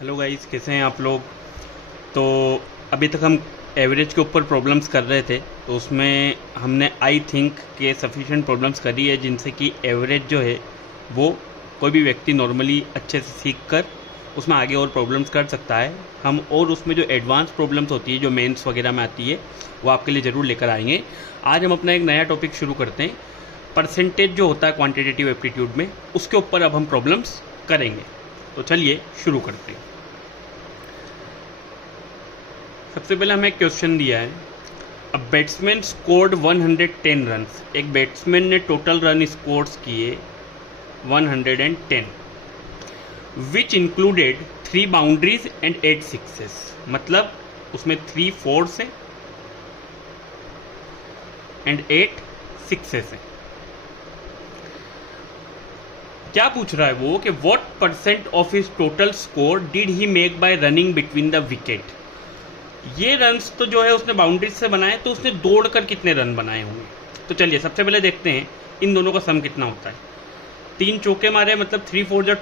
Hello guys, कैसे हैं आप लोग। तो अभी तक हम एवरेज के ऊपर प्रॉब्लम्स कर रहे थे, तो उसमें हमने आई थिंक के सफिशिएंट प्रॉब्लम्स करी है जिनसे कि एवरेज जो है वो कोई भी व्यक्ति नॉर्मली अच्छे से सीख कर उसमें आगे और प्रॉब्लम्स कर सकता है। हम और उसमें जो एडवांस प्रॉब्लम्स होती है जो मेंस वगैरह में आती है वो आपके लिए ज़रूर लेकर आएंगे। आज हम अपना एक नया टॉपिक शुरू करते हैं। परसेंटेज जो होता है क्वांटिटेटिव एप्टीट्यूड में, उसके ऊपर अब हम प्रॉब्लम्स करेंगे। तो चलिए शुरू करते हैं। सबसे पहले हमें एक क्वेश्चन दिया है, अ बैट्समैन स्कोर्ड 110 रन्स। एक बैट्समैन ने टोटल रन स्कोर्स किए 110, which included 3 boundaries and 8 sixes. मतलब उसमें 3 फोर्स है एंड 8 सिक्सेस है। क्या पूछ रहा है वो कि what percent of his total score did he make bye running between the wicket. ये रन्स तो जो है उसने बाउंड्रीज से बनाए, तो उसने दौड़कर कितने रन बनाए होंगे। तो चलिए सबसे पहले देखते हैं इन दोनों का सम कितना होता है। 3 चौके मारे, मतलब 3 4 जा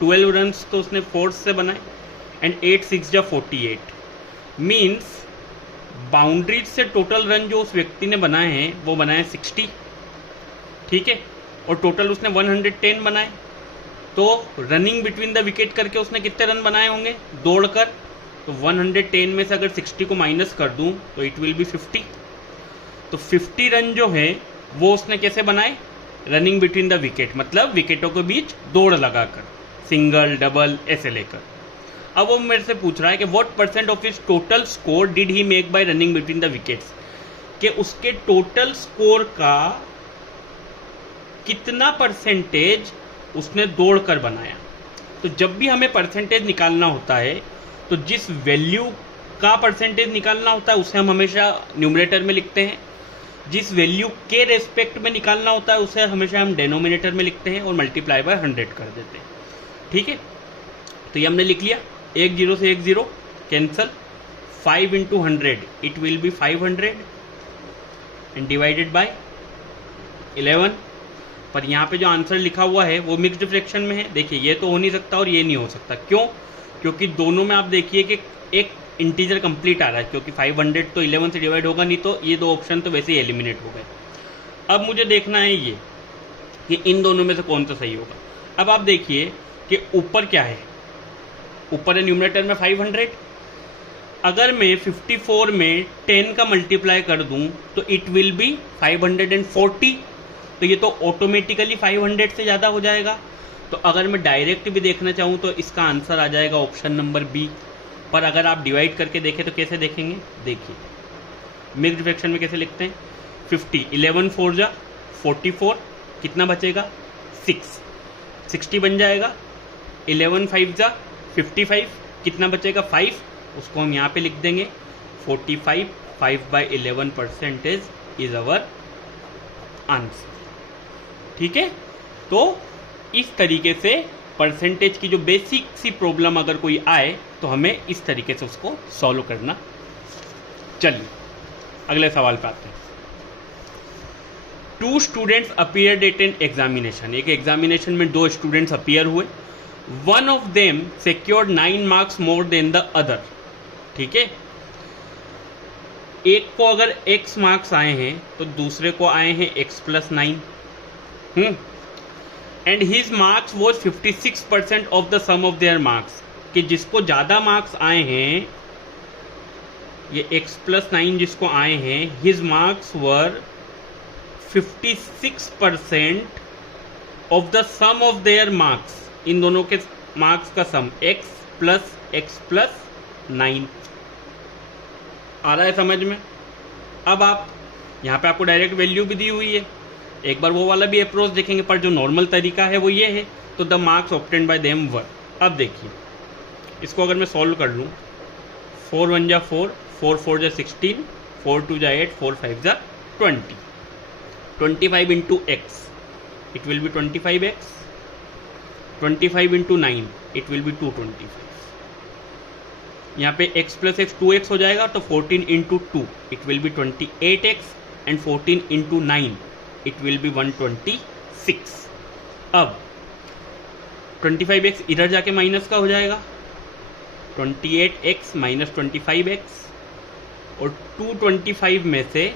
12 रन्स तो उसने फोर्स से बनाए एंड 8 6 जा 48। मीन्स बाउंड्रीज से टोटल रन जो उस व्यक्ति ने बनाए हैं वो बनाए 60, ठीक है, और टोटल उसने 110 बनाए। तो रनिंग बिटवीन द विकेट करके उसने कितने रन बनाए होंगे दौड़कर। तो 110 में से अगर 60 को माइनस कर दूं तो इट विल बी 50। तो 50 रन जो है वो उसने कैसे बनाए, रनिंग बिटवीन द विकेट, मतलब विकेटों के बीच दौड़ लगाकर, सिंगल डबल ऐसे लेकर। अब वो मेरे से पूछ रहा है कि what percent of his total score did he make bye running between the wickets, कि उसके टोटल स्कोर का कितना परसेंटेज उसने दौड़कर बनाया। तो जब भी हमें परसेंटेज निकालना होता है तो जिस वैल्यू का परसेंटेज निकालना होता है उसे हम हमेशा न्यूमरेटर में लिखते हैं, जिस वैल्यू के रेस्पेक्ट में निकालना होता है उसे हमेशा हम डेनोमिनेटर में लिखते हैं और मल्टीप्लाई बाय 100 कर देते हैं, ठीक है। तो ये हमने लिख लिया, 1 0 से 1 0 cancel, 5 into 100 it will be 500 and divided by 11। पर यहाँ पे जो आंसर लिखा हुआ है वो मिक्स्ड फ्रैक्शन में है। देखिए ये तो हो नहीं सकता और ये नहीं हो सकता। क्यों? क्योंकि दोनों में आप देखिए कि एक इंटीजर कंप्लीट आ रहा है, क्योंकि 500 तो 11 से डिवाइड होगा नहीं, तो ये 2 ऑप्शन तो वैसे ही एलिमिनेट हो गए। अब मुझे देखना है ये कि इन दोनों में से कौन सा सही होगा। अब आप देखिए कि ऊपर क्या है, ऊपर है न्यूमरेटर में 500। अगर मैं 54 में 10 का मल्टीप्लाई कर दूं तो इट विल बी 540। तो ये तो ऑटोमेटिकली 500 से ज़्यादा हो जाएगा। तो अगर मैं डायरेक्ट भी देखना चाहूँ तो इसका आंसर आ जाएगा ऑप्शन नंबर बी। पर अगर आप डिवाइड करके देखें तो कैसे देखेंगे, देखिए मिक्स्ड फ्रैक्शन में कैसे लिखते हैं, 50 11 4 जा 44, कितना बचेगा 6, 60 बन जाएगा। 11 5 जा 55, कितना बचेगा 5, उसको हम यहाँ पे लिख देंगे 45। 5/11% इज अवर आंसर, ठीक है। तो इस तरीके से परसेंटेज की जो बेसिक सी प्रॉब्लम अगर कोई आए तो हमें इस तरीके से उसको सॉल्व करना। चलिए अगले सवाल पे आते हैं। 2 students appeared at an examination. एक एग्जामिनेशन में 2 स्टूडेंट्स अपीयर हुए। One of them secured 9 marks more than the other, ठीक है। एक को अगर x मार्क्स आए हैं तो दूसरे को आए हैं x + 9। And his marks was 56% of the sum of their marks, कि जिसको ज़्यादा मार्क्स आए हैं, ये x + 9 जिसको आए हैं, his marks were 56% of the sum of their marks. इन दोनों के मार्क्स का सम x + 9 आ रहा है समझ में। अब आप यहाँ पे आपको डायरेक्ट वैल्यू भी दी हुई है, एक बार वो वाला भी अप्रोच देखेंगे, पर जो नॉर्मल तरीका है वो ये है। तो the marks obtained by them were. अब देखिए इसको अगर मैं सॉल्व कर लूँ, 4 1 जा 4, 4 4 जा 16, 4 2 जा 8, 4 5 जा 20, 25 into x it will be 25x, 25 into 9 it will be 225। यहाँ पे x + x 2x हो जाएगा, तो 14 into 2 it will be 28x and 14 into 9 it will be 126। अब 25x इधर जाके माइनस का हो जाएगा, 28x माइनस 25x, और 225 में से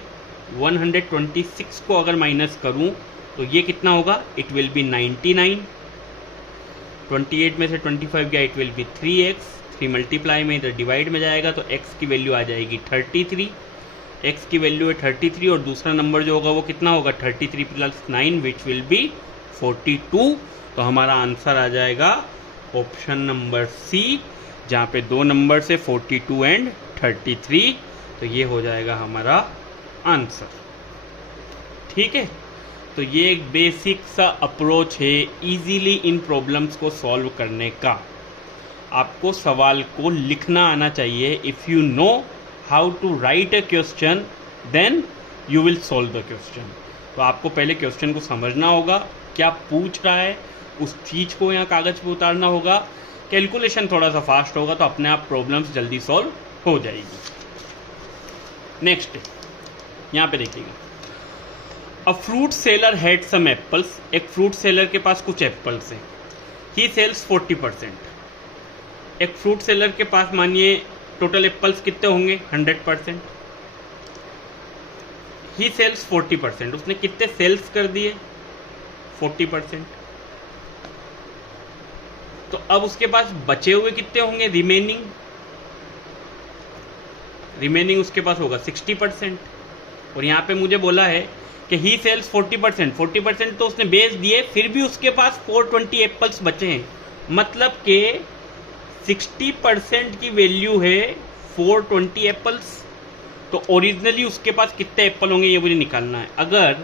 126 को अगर माइनस करूं तो ये कितना होगा, इट विल बी 99। 28 में से 25 गया, it will be 3x, 3 multiply में इधर डिवाइड में जाएगा तो x की वैल्यू आ जाएगी 33, x की वैल्यू है 33, और दूसरा नंबर जो होगा वो कितना होगा, 33 प्लस 9 विच विल बी 42। तो हमारा आंसर आ जाएगा ऑप्शन नंबर सी, जहाँ पे दो नंबर से 42 एंड 33, तो ये हो जाएगा हमारा आंसर। ठीक है, तो ये एक बेसिक सा अप्रोच है इजीली इन प्रॉब्लम्स को सॉल्व करने का। आपको सवाल को लिखना आना चाहिए। If you know how to write a question then you will solve the question. तो आपको पहले क्वेश्चन को समझना होगा, क्या पूछ रहा है, उस चीज़ को यहाँ कागज़ पे उतारना होगा। कैलकुलेशन थोड़ा सा फास्ट होगा तो अपने आप प्रॉब्लम्स जल्दी सॉल्व हो जाएगी। नेक्स्ट यहाँ पे देखिएगा, a fruit seller had some apples. एक फ्रूट सेलर के पास कुछ एप्पल्स हैं, ही सेल्स 40%। एक फ्रूट सेलर के पास मानिए टोटल एप्पल्स कितने होंगे, 100%। ही सेल्स 40%, उसने कितने सेल्स कर दिए, 40%। तो अब उसके पास बचे हुए कितने होंगे, रिमेनिंग उसके पास होगा 60%। और यहाँ पे मुझे बोला है कि ही सेल्स 40% तो उसने बेच दिए, फिर भी उसके पास 420 एप्पल्स बचे हैं। मतलब कि 60% की वैल्यू है 420 एप्पल्स। तो ओरिजिनली उसके पास कितने एप्पल होंगे ये मुझे निकालना है। अगर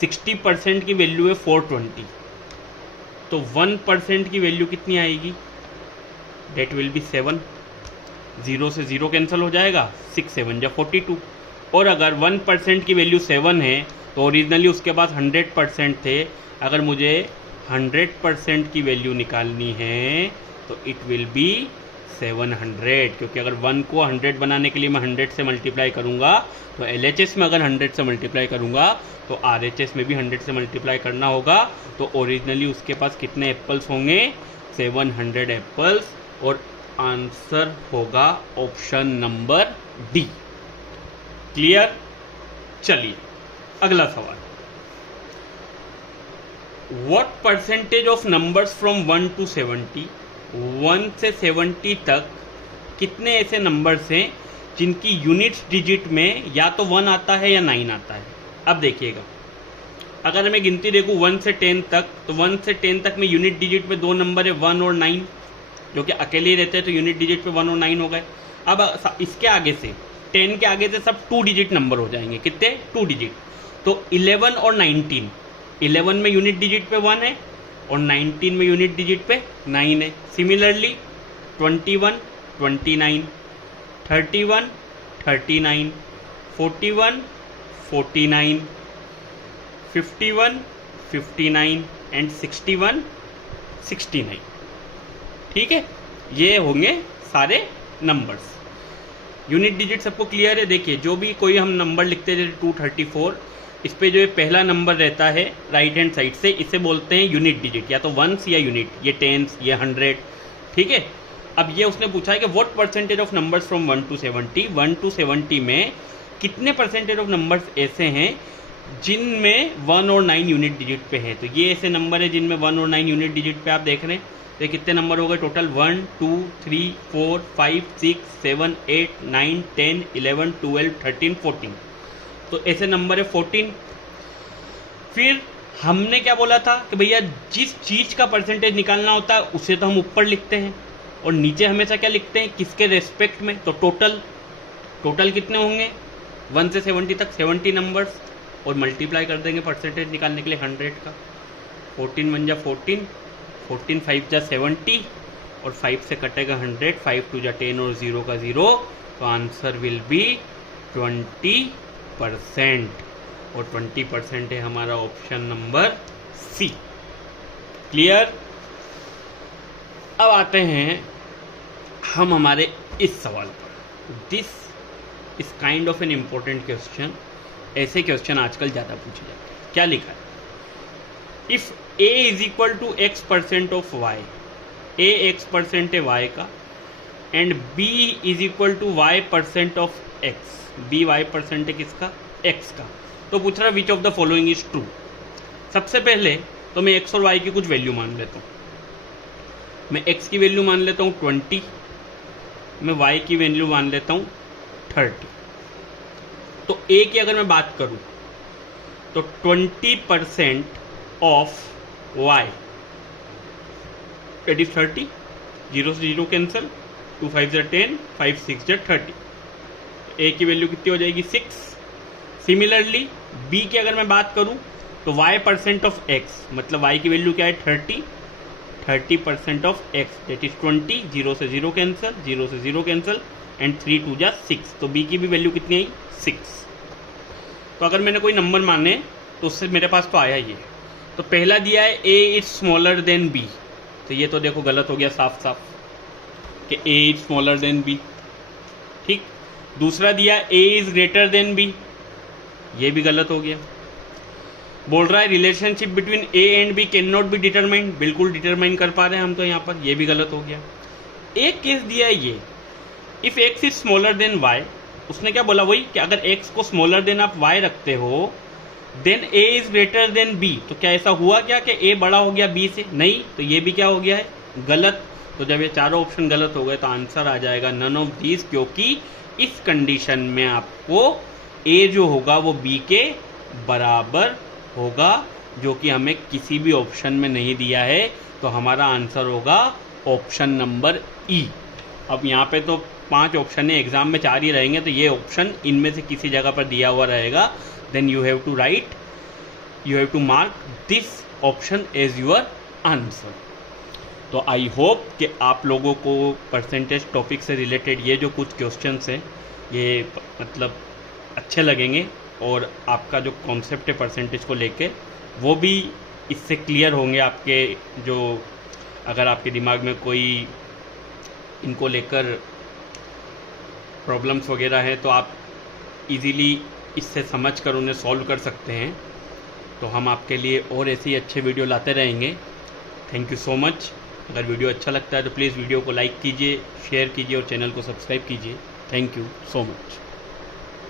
60% की वैल्यू है 420, तो 1% की वैल्यू कितनी आएगी, डेट विल बी 7। 0 से 0 कैंसिल हो जाएगा, 6 7 जा 42। और अगर 1% की वैल्यू 7 है तो ओरिजिनली उसके पास 100% थे। अगर मुझे 100% की वैल्यू निकालनी है तो इट विल बी 700, क्योंकि अगर 1 को 100 बनाने के लिए मैं 100 से मल्टीप्लाई करूंगा तो LHS में अगर 100 से मल्टीप्लाई करूंगा तो RHS में भी 100 से मल्टीप्लाई करना होगा। तो ओरिजिनली उसके पास कितने एप्पल्स होंगे, 700 एप्पल्स, और आंसर होगा ऑप्शन नंबर डी। क्लियर? चलिए अगला सवाल, what percentage of numbers from 1 to 70, 1 से 70 तक कितने ऐसे नंबर्स हैं जिनकी यूनिट्स डिजिट में या तो 1 आता है या 9 आता है। अब देखिएगा, अगर मैं गिनती देखूँ 1 से 10 तक, तो 1 से 10 तक में यूनिट डिजिट में दो नंबर है 1 और 9, जो कि अकेले ही रहते हैं, तो यूनिट डिजिट पे 1 और 9 हो गए। अब इसके आगे से 10 के आगे से सब 2 डिजिट नंबर हो जाएंगे। कितने? 2 डिजिट। तो 11 और 19, 11 में यूनिट डिजिट पे 1 है और 19 में यूनिट डिजिट पे 9 है। Similarly 21, 29, 31, 39, 41, 49, 51, 59 and 61, 69। ठीक है, ये होंगे सारे नंबर्स। यूनिट डिजिट सबको क्लियर है। देखिए, जो भी कोई हम नंबर लिखते हैं 234, इस पे जो ये पहला नंबर रहता है राइट हैंड साइड से, इसे बोलते हैं यूनिट डिजिट, या तो वंस या यूनिट, ये टेंस, ये 100। ठीक है, अब ये उसने पूछा है कि what percentage of numbers from 1 to 70, 1 to 70 में कितने परसेंटेज ऑफ नंबर्स ऐसे हैं जिनमें 1 और 9 यूनिट डिजिट पे है। तो ये ऐसे नंबर है जिनमें 1 और 9 यूनिट डिजिट पे आप देख रहे हैं। तो कितने नंबर हो गए टोटल, 1 2 3 4 5 6 7 8 9 10 11 12 13 14। तो ऐसे नंबर है 14। फिर हमने क्या बोला था कि भैया जिस चीज़ का परसेंटेज निकालना होता है उसे तो हम ऊपर लिखते हैं और नीचे हमेशा क्या लिखते हैं, किसके रेस्पेक्ट में। तो टोटल कितने होंगे 1 से 70 तक, 70 नंबर्स, और मल्टीप्लाई कर देंगे परसेंटेज निकालने के लिए 100 का। 14 1 जा 14, 14 5 जा 70, और 5 से कटेगा 100, 5 2 जा 10 और 0 का 0। तो आंसर विल बी 20%, और 20% है हमारा ऑप्शन नंबर सी। क्लियर? अब आते हैं हम हमारे इस सवाल पर। This is kind of an important question. ऐसे क्वेश्चन आजकल ज़्यादा पूछे जाते हैं। क्या लिखा है, if a is equal to x% of y, a x% है y का, and b is equal to y% of x। b y% है किसका? x का। तो पूछ रहा which of the following is true. सबसे पहले तो मैं x और y की कुछ वैल्यू मान लेता हूँ। मैं x की वैल्यू मान लेता हूँ 20, मैं y की वैल्यू मान लेता हूँ 30। तो a की अगर मैं बात करूँ तो 20% ऑफ y दैट इज 30, 0 से 0 कैंसिल, 2 5 जा 10, 5 6 जा 30। a की वैल्यू कितनी हो जाएगी? 6। सिमिलरली b की अगर मैं बात करूं तो y% ऑफ x, मतलब y की वैल्यू क्या है? 30, 30% ऑफ x दैट इज 20, 0 से 0 कैंसिल, 0 से 0 कैंसिल एंड 3 2 जा 6। तो b की भी वैल्यू कितनी आई? 6। तो अगर मैंने कोई नंबर माने तो उससे मेरे पास तो आया ये। तो पहला दिया है a is smaller than b, तो ये तो देखो गलत हो गया साफ साफ कि a is smaller than b। ठीक। दूसरा दिया a is greater than b, ये भी गलत हो गया। बोल रहा है relationship between a and b can not be determined, बिल्कुल डिटरमाइन कर पा रहे हैं हम तो यहाँ पर, ये भी गलत हो गया। एक केस दिया है ये, if x is smaller than y, उसने क्या बोला? वही कि अगर x को स्मॉलर देन आप y रखते हो then a is greater than b। तो क्या ऐसा हुआ क्या कि a बड़ा हो गया b से? नहीं। तो ये भी क्या हो गया है? गलत। तो जब ये चारों ऑप्शन गलत हो गए तो आंसर आ जाएगा नन ऑफ दीज, क्योंकि इस कंडीशन में आपको a जो होगा वो b के बराबर होगा, जो कि हमें किसी भी ऑप्शन में नहीं दिया है। तो हमारा आंसर होगा ऑप्शन नंबर ई। अब यहाँ पे तो 5 ऑप्शन है, एग्जाम में 4 ही रहेंगे, तो ये ऑप्शन इनमें से किसी जगह पर दिया हुआ रहेगा। Then you have to mark this option as your answer. तो आई होप कि आप लोगों को परसेंटेज टॉपिक से रिलेटेड ये जो कुछ क्वेश्चंस हैं ये मतलब अच्छे लगेंगे, और आपका जो कॉन्सेप्ट है परसेंटेज को लेके वो भी इससे क्लियर होंगे आपके। जो अगर आपके दिमाग में कोई इनको लेकर प्रॉब्लम्स वगैरह हैं तो आप इजीली इससे समझकर उन्हें सॉल्व कर सकते हैं। तो हम आपके लिए और ऐसे ही अच्छे वीडियो लाते रहेंगे। Thank you so much. अगर वीडियो अच्छा लगता है तो प्लीज़ वीडियो को लाइक कीजिए, शेयर कीजिए और चैनल को सब्सक्राइब कीजिए। Thank you so much.